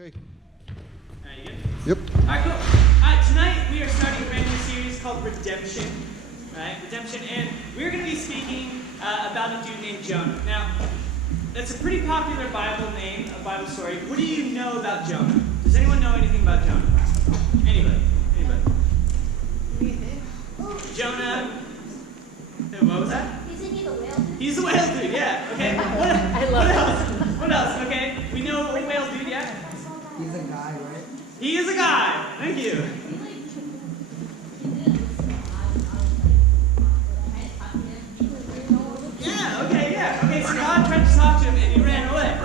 Okay. Alright, you good? Yep. Alright, cool. Tonight we are starting a brand new series called Redemption. Right? Redemption. And we're going to be speaking about a dude named Jonah. Now, that's a pretty popular Bible name, a Bible story. What do you know about Jonah? Does anyone know anything about Jonah? Anybody? Jonah. What was that? Isn't he the whale dude? He's the whale dude, yeah. Okay. What else? What else? Okay. We know a whale dude, yeah? He's a guy, right? He is a guy. Thank you. Yeah. Okay, so God tried to talk to him and he ran away.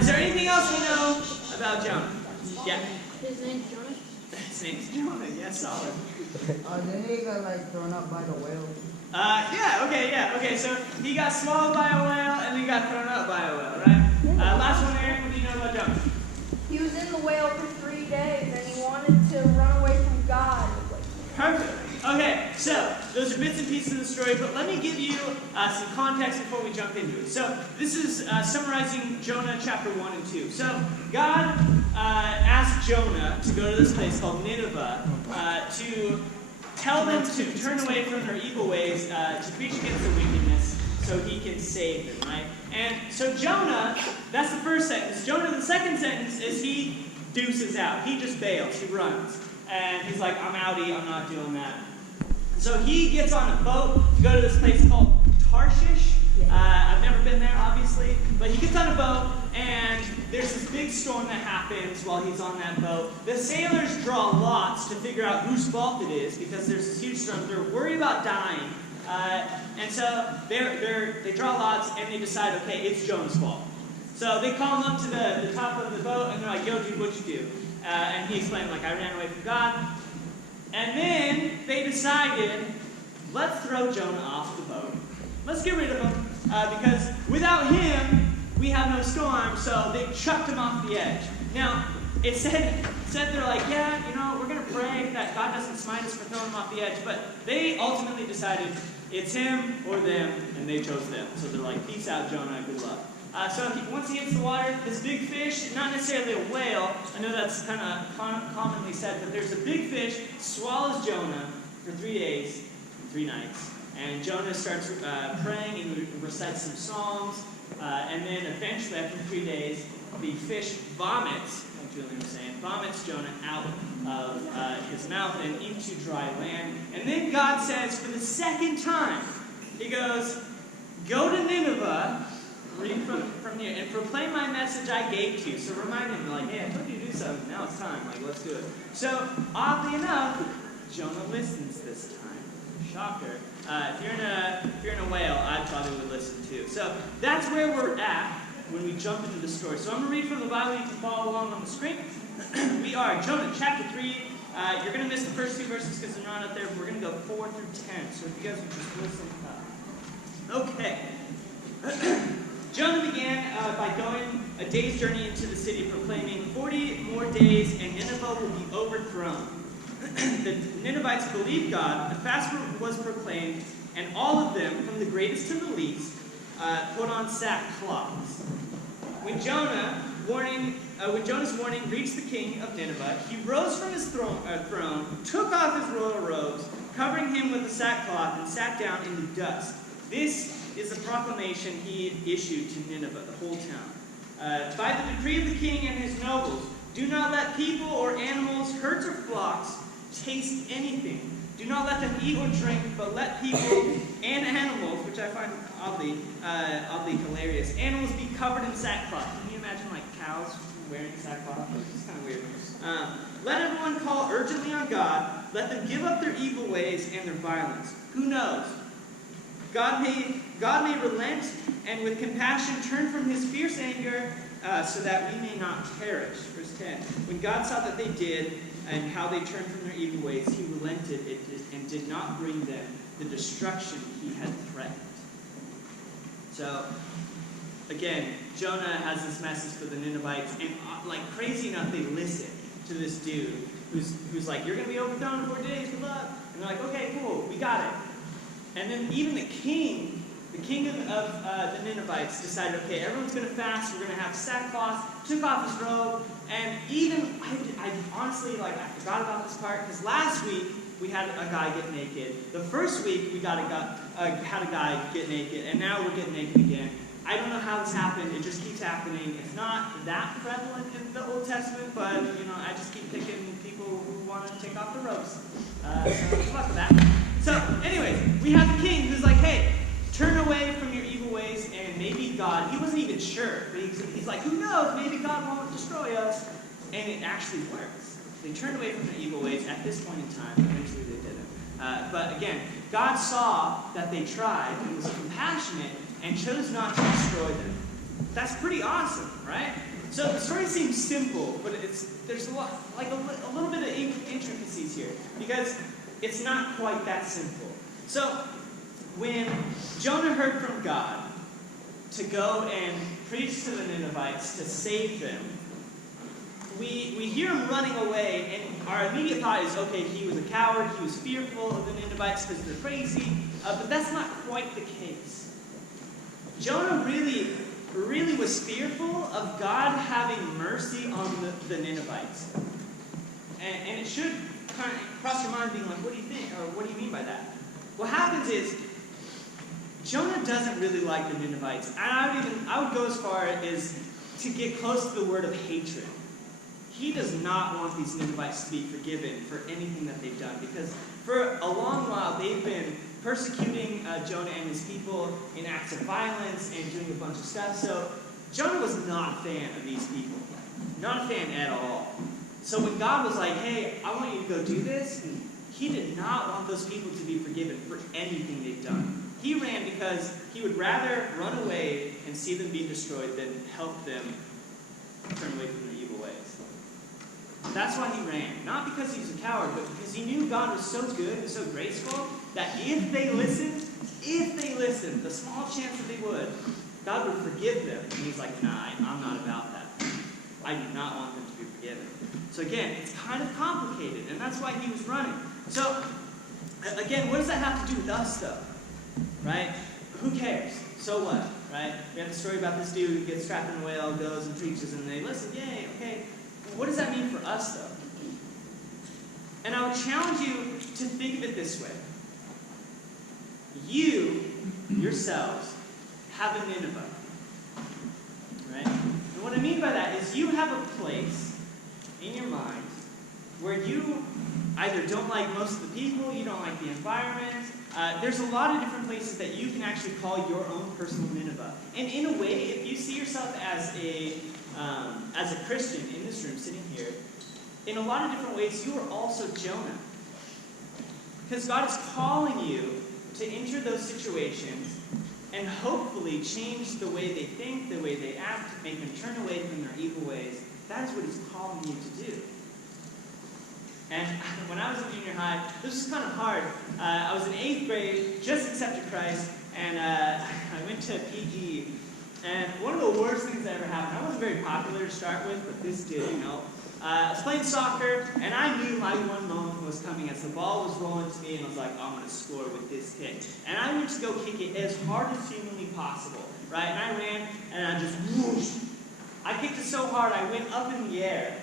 Is there anything else we know about Jonah? Yeah. His name's Jonah. His name's Jonah. Yeah, solid. Then he got thrown up by the whale. Okay, so he got swallowed by a whale and then he got thrown up by a whale, right? Last one, Aaron, what do you know about Jonah? He was in the whale for 3 days and he wanted to run away from God. Perfect. Okay, so those are bits and pieces of the story, but let me give you some context before we jump into it. So this is summarizing Jonah chapter 1 and 2. So God asked Jonah to go to this place called Nineveh to tell them to turn away from their evil ways, to preach against their wickedness, so he can save them, right? And so Jonah, that's the first sentence. Jonah, the second sentence is he deuces out. He just bails. He runs. And he's like, I'm outie. I'm not doing that. So he gets on a boat to go to this place called Tarshish. I've never been there, obviously. But he gets on a boat, and there's this big storm that happens while he's on that boat. The sailors draw lots to figure out whose fault it is, because there's this huge storm. They're worried about dying. And so they draw lots, and they decide, okay, it's Jonah's fault. So they call him up to the top of the boat, and they're like, yo, dude, what'd you do? And he explained, like, I ran away from God. And then they decided, let's throw Jonah off the boat. Let's get rid of him, because without him, we have no storm, so they chucked him off the edge. Now, it said they're like, yeah, we're going to pray that God doesn't smite us for throwing him off the edge, but they ultimately decided it's him or them, and they chose them. So they're like, peace out, Jonah, good luck. So once he hits the water, this big fish, not necessarily a whale, I know that's kind of commonly said, but there's a big fish, swallows Jonah for 3 days and 3 nights. And Jonah starts praying and recites some psalms, and then eventually, after 3 days, the fish vomits, like Julian was saying, vomits Jonah out of his mouth and into dry land. And then God says, for the second time, he goes, go to Nineveh, read from here, and proclaim my message I gave to you. So remind him, like, hey, I told you to do something. Now it's time. Like, let's do it. So, oddly enough, Jonah listens this time. Shocker. If you're in a whale, I probably would listen too. So that's where we're at when we jump into the story. So I'm going to read from the Bible. You can follow along on the screen. We are Jonah chapter 3. You're going to miss the first 2 verses because they're not up there. But we're going to go 4 through 10. So if you guys would just listen up. Okay. Jonah began by going a day's journey into the city, proclaiming, 40 more days and Nineveh will be overthrown. The Ninevites believed God, the fast was proclaimed, and all of them, from the greatest to the least, put on sackcloth. When Jonah's warning reached the king of Nineveh, he rose from his throne, took off his royal robes, covering him with the sackcloth, and sat down in the dust. This is the proclamation he issued to Nineveh, the whole town. By the decree of the king and his nobles, do not let people or animals, herds or flocks, taste anything. Do not let them eat or drink, but let people and animals, which I find oddly hilarious, animals be covered in sackcloth. Can you imagine, like, cows wearing sackcloth? It's kind of weird. Let everyone call urgently on God. Let them give up their evil ways and their violence. Who knows? God may relent and with compassion turn from his fierce anger so that we may not perish. Verse 10. When God saw that they did and how they turned from their evil ways, he relented and did not bring them the destruction he had threatened. So, again, Jonah has this message for the Ninevites, and like crazy enough, they listen to this dude who's like, you're going to be overthrown in 4 days, good luck. And they're like, okay, cool, we got it. And then even the king the king of the Ninevites decided, okay, everyone's going to fast, we're going to have sackcloth, took off his robe, and even, I honestly, I forgot about this part, because last week we had a guy get naked. The first week we had a guy get naked, and now we're getting naked again. I don't know how this happened, it just keeps happening. It's not that prevalent in the Old Testament, but, I just keep picking people who want to take off the robes. So good luck with that. So, anyways, we have the king who's like, hey, turn away from your evil ways, and maybe God, he wasn't even sure, but he's like, who knows, maybe God won't destroy us. And it actually works. They turned away from their evil ways at this point in time. Eventually they didn't. But again, God saw that they tried and was compassionate and chose not to destroy them. That's pretty awesome, right? So the story seems simple, but there's a lot, a little bit of intricacies here, because it's not quite that simple. So when Jonah heard from God to go and preach to the Ninevites to save them, we hear him running away, and our immediate thought is, okay, he was a coward, he was fearful of the Ninevites because they're crazy, but that's not quite the case. Jonah really was fearful of God having mercy on the Ninevites. And it should kind of cross your mind being like, what do you think? Or what do you mean by that? What happens is, Jonah doesn't really like the Ninevites. And I would go as far as to get close to the word of hatred. He does not want these Ninevites to be forgiven for anything that they've done, because for a long while they've been persecuting Jonah and his people in acts of violence and doing a bunch of stuff. So Jonah was not a fan of these people. Not a fan at all. So when God was like, hey, I want you to go do this, he did not want those people to be forgiven for anything they've done. He ran because he would rather run away and see them be destroyed than help them turn away from their evil ways. That's why he ran. Not because he was a coward, but because he knew God was so good and so graceful that if they listened, the small chance that they would, God would forgive them. And he's like, nah, I'm not about that. I do not want them to be forgiven. So again, it's kind of complicated, and that's why he was running. So, again, what does that have to do with us, though? Right? Who cares? So what? Right? We have the story about this dude who gets trapped in a whale, goes and preaches, and they listen. Yay, okay. What does that mean for us, though? And I would challenge you to think of it this way. You, yourselves, have a Nineveh. Right? And what I mean by that is you have a place in your mind where you either don't like most of the people, you don't like the environment. There's a lot of different places that you can actually call your own personal Nineveh. And in a way, if you see yourself as a Christian in this room, sitting here, in a lot of different ways, you are also Jonah. Because God is calling you to enter those situations and hopefully change the way they think, the way they act, make them turn away from their evil ways. That is what He's calling you to do. And when I was in junior high, this was kind of hard. I was in 8th grade, just accepted Christ, and I went to PE. And one of the worst things that ever happened, I wasn't very popular to start with, but this did, I was playing soccer, and I knew my one moment was coming as the ball was rolling to me, and I was like, I'm going to score with this kick. And I went to go kick it as hard as humanly possible, right? And I ran, and I just whoosh. I kicked it so hard, I went up in the air.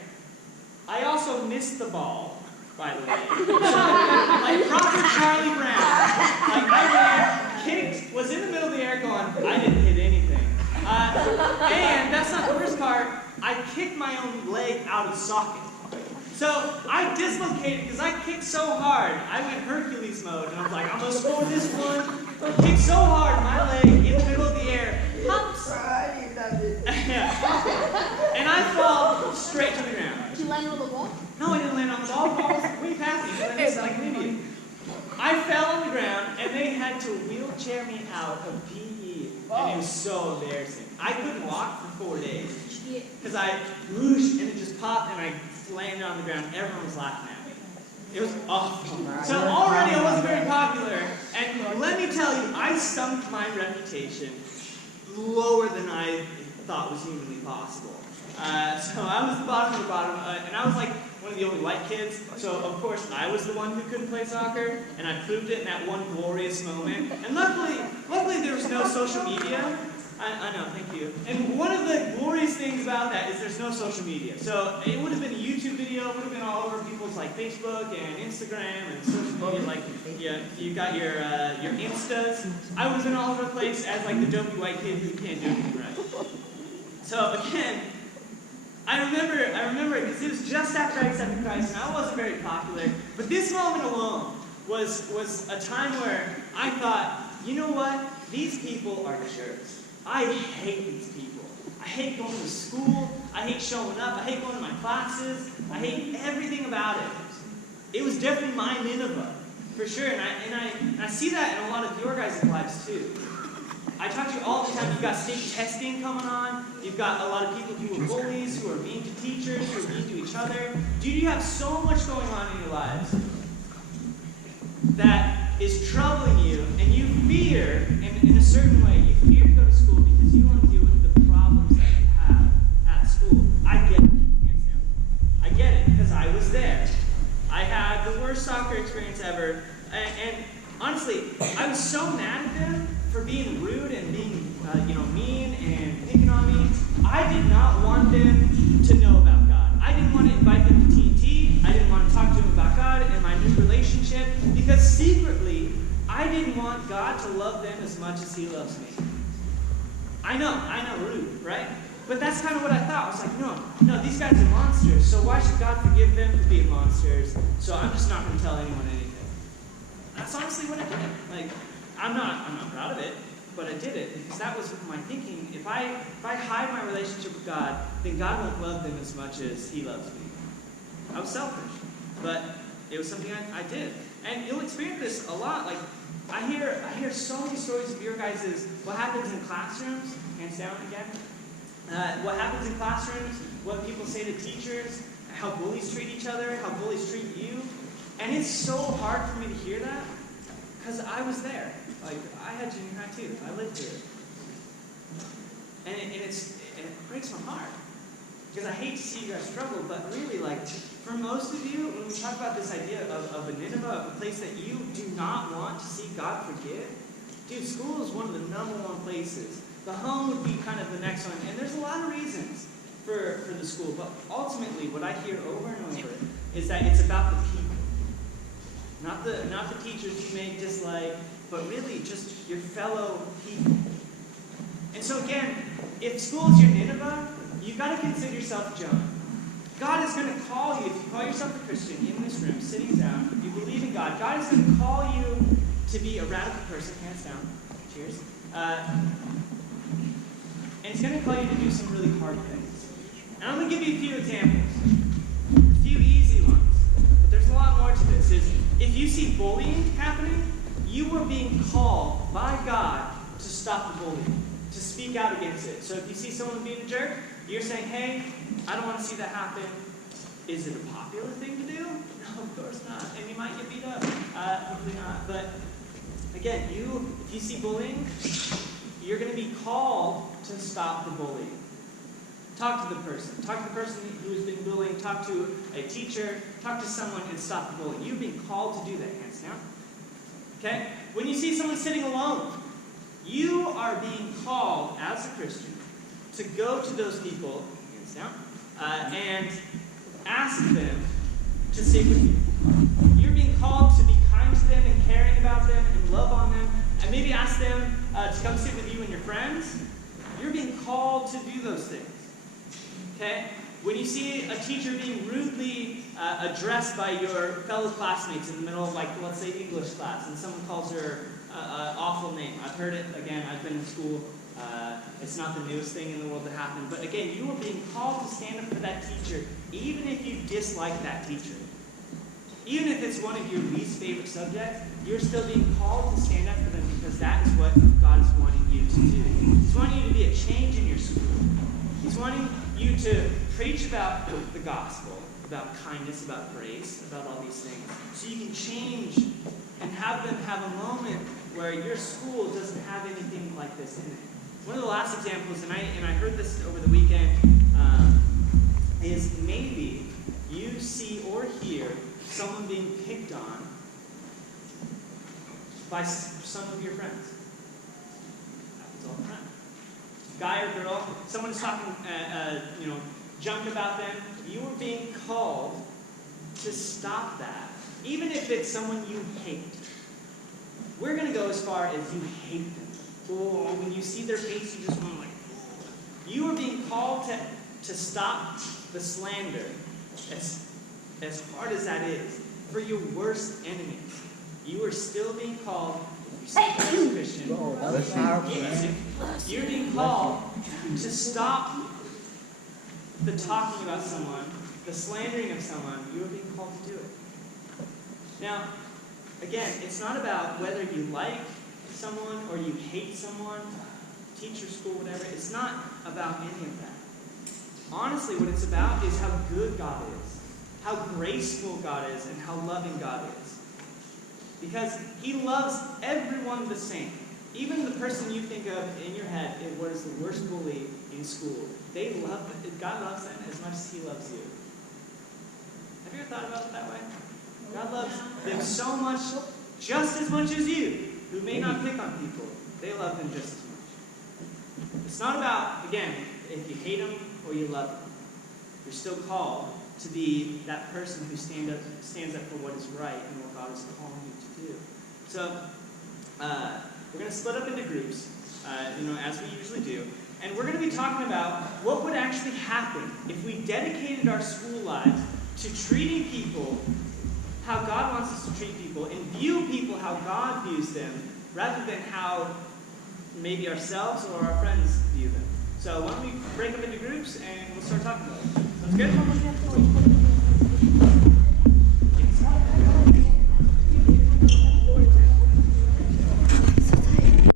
I also missed the ball, by the way. So, like proper Charlie Brown. Like, I ran, kicked, was in the middle of the air going, I didn't hit anything. And that's not the worst part. I kicked my own leg out of socket. So I dislocated because I kicked so hard. I went Hercules mode, and I was like, I'm going to score this one. Kicked so hard, my leg in the middle of the air pops. And I fall straight to the ground. Did you land on the ball? No, I didn't land on the ball. The ball was way past me. I was like an idiot. I fell on the ground, and they had to wheelchair me out of PE. And it was so embarrassing. I couldn't walk for 4 days. Because I whoosh, and it just popped, and I landed on the ground. Everyone was laughing at me. It was awful. So already I wasn't very popular. And let me tell you, I sunk my reputation lower than I thought was humanly possible. So I was the bottom of the bottom, and I was like one of the only white kids. So of course I was the one who couldn't play soccer, and I proved it in that one glorious moment. And luckily there was no social media. I know, thank you. And one of the glorious things about that is there's no social media. So it would have been a YouTube video, it would have been all over people's like Facebook and Instagram and social media. Like, yeah, you got your Instas. I would have been all over the place as like the dopey white kid who can't do anything right. So again, I remember because it was just after I accepted Christ, and I wasn't very popular. But this moment alone was a time where I thought, you know what? These people are jerks. I hate these people. I hate going to school. I hate showing up. I hate going to my classes. I hate everything about it. It was definitely my Nineveh, for sure. And I see that in a lot of your guys' lives too. I talk to you all the time. You've got state testing coming on. You've got a lot of people who are bullies, who are mean to teachers, who are mean to each other. Dude, you have so much going on in your lives that is troubling you, and you fear, in a certain way, you fear to go to school because you want to deal with the problems that you have at school. I get it, hands down. I get it, because I was there. I had the worst soccer experience ever, and honestly, I was so mad at them for being rude and being, mean and picking on me. I did not want them to know about God. I didn't want to invite them to TNT. I didn't want to talk to them about God and my new relationship, because secretly, I didn't want God to love them as much as He loves me. I know, rude, right? But that's kind of what I thought. I was like, no, these guys are monsters, so why should God forgive them for being monsters? So I'm just not going to tell anyone anything. That's honestly what I did. Like, I'm not proud of it, but I did it because that was my thinking. If I hide my relationship with God, then God won't love them as much as He loves me. I was selfish, but it was something I did. And you'll experience this a lot. Like, I hear so many stories of your guys' what happens in classrooms, hands down again. What happens in classrooms, what people say to teachers, how bullies treat each other, how bullies treat you. And it's so hard for me to hear that because I was there. Like, I had junior high too. I lived through it. And it breaks my heart because I hate to see you guys struggle, but really, like, for most of you, when we talk about this idea of a Nineveh, of a place that you do not want to see God forgive, dude, school is one of the number one places. The home would be kind of the next one. And there's a lot of reasons for the school, but ultimately what I hear over and over is that it's about the people. Not the teachers you may dislike, but really just your fellow people. And so again, if school is your Nineveh, you've got to consider yourself Jonah. God is going to call you, if you call yourself a Christian in this room, sitting down, you believe in God, God is going to call you to be a radical person, hands down, cheers, and He's going to call you to do some really hard things. And I'm going to give you a few examples, a few easy ones, but there's a lot more to this. If you see bullying happening, you are being called by God to stop the bullying, to speak out against it. So if you see someone being a jerk, you're saying, hey, I don't want to see that happen. Is it a popular thing to do? No, of course not. And you might get beat up. Hopefully not. But again, if you see bullying, you're going to be called to stop the bullying. Talk to the person. Talk to the person who has been bullying. Talk to a teacher. Talk to someone and stop the bullying. You're being called to do that, hands down. Okay? When you see someone sitting alone, you are being called as a Christian to go to those people, hands down, and ask them to sit with you. You're being called to be kind to them and caring about them and love on them, and maybe ask them to come sit with you and your friends. You're being called to do those things. Okay? When you see a teacher being rudely addressed by your fellow classmates in the middle of, like, let's say English class, and someone calls her an awful name. I've heard it, again, I've been in school. It's not the newest thing in the world to happen. But again, you are being called to stand up for that teacher, even if you dislike that teacher. Even if it's one of your least favorite subjects, you're still being called to stand up for them because that is what God is wanting you to do. He's wanting you to be a change in your school. He's wanting you to preach about the gospel, about kindness, about grace, about all these things, so you can change and have them have a moment where your school doesn't have anything like this in it. One of the last examples, and I heard this over the weekend, is maybe you see picked on by some of your friends. Happens all the time. Guy or girl, someone is talking, junk about them. You are being called to stop that, even if it's someone you hate. We're going to go as far as you hate them. Oh, when you see their face, you just want to like. You are being called to stop the slander, as hard as that is, for your worst enemies. You are still being called, if you say you're a Christian, That's powerful, man. you're being called to stop the talking about someone, the slandering of someone. You are being called to do it. Now, again, it's not about whether you like someone or you hate someone, teacher, school, whatever. It's not about any of that. Honestly, what it's about is how good God is, how graceful God is, and how loving God is. Because He loves everyone the same. Even the person you think of in your head, it was the worst bully in school. God loves them as much as He loves you. Have you ever thought about it that way? God loves them so much, just as much as you, who may not pick on people. They love them just as much. It's not about, again, if you hate them or you love them. You're still called to be that person who stands up for what is right and what God is calling you to do. So, we're going to split up into groups, as we usually do. And we're going to be talking about what would actually happen if we dedicated our school lives to treating people how God wants us to treat people and view people how God views them rather than how maybe ourselves or our friends view them. So why don't we break up into groups and we'll start talking about it. Sounds good?